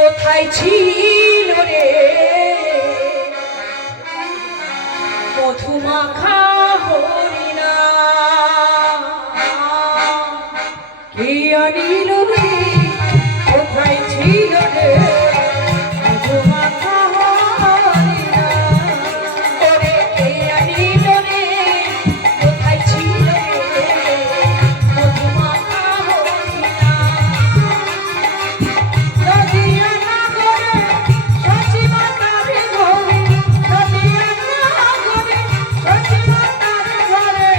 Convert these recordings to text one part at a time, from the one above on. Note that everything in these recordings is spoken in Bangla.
কোথায় ছিল রে মধুমাখা হরিণা কে আনিল রে কোথায় ছিল রে মধুমাখা হরিণা ওরে কে আনিল রে কোথায় ছিল রে মধুমাখা হরিণা নদিয়া নগরে সচিবতার ঘরে নদিয়া নগরে সচিবতার ঘরে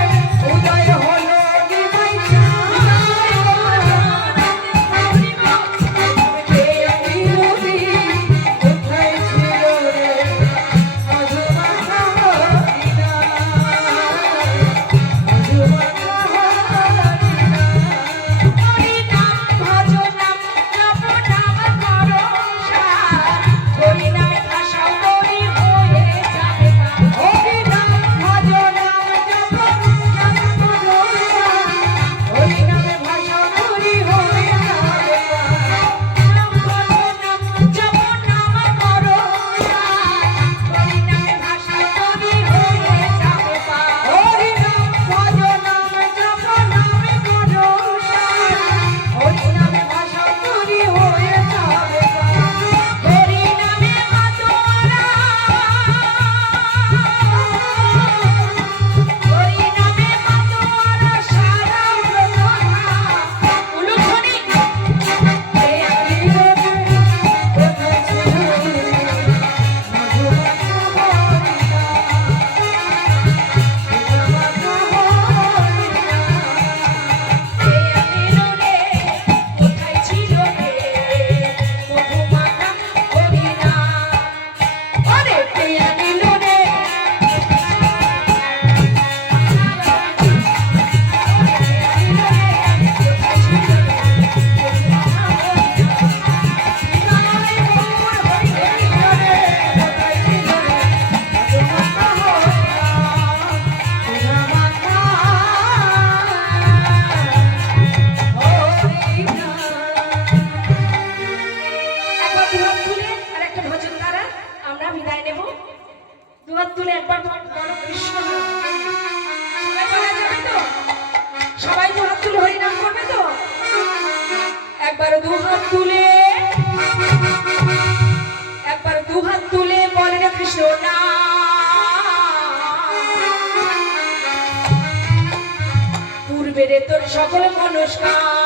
উদয় হলো নিমাই তুলে একবার বলো কৃষ্ণ সবাই বলা যাবে তো সবাই দুহাত তুলে হরিনাম করবে তো একবার দুহাত তুলে বলে রে কৃষ্ণ না পূর্বে রে তোর সকল মনস্কার